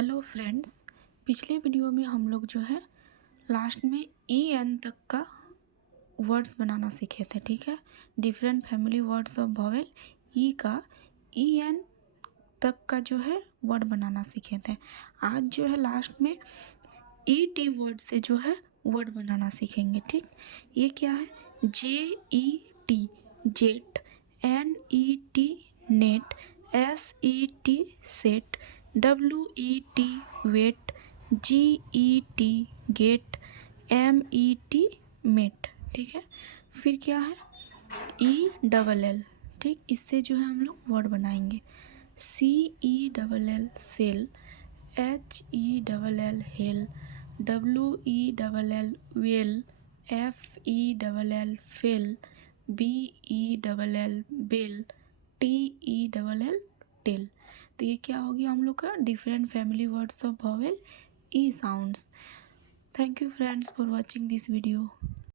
Hello friends, पिछले video में हम लोग जो है लास्ट में ई एन तक का वर्ड्स बनाना सीखे थे। ठीक है, different family words of vowel E का ई एन तक का जो है वर्ड बनाना सीखे थे। आज जो है लास्ट में ई टी वर्ड से जो है वर्ड बनाना सीखेंगे। ठीक, ये क्या है? J E T jet, N E T net, S E T set, W E T wet, G E T get, M E T met. ठीक है, फिर क्या है? E double L. ठीक, इससे जो है हम लोग वर्ड बनाएंगे। C E double L cell, H E double L hell, W E double L well, F E double L fell, B E double L bell, T E double L tell. तो ये क्या हो गया हम लोग का? Different family words of vowel E sounds. Thank you friends for watching this video.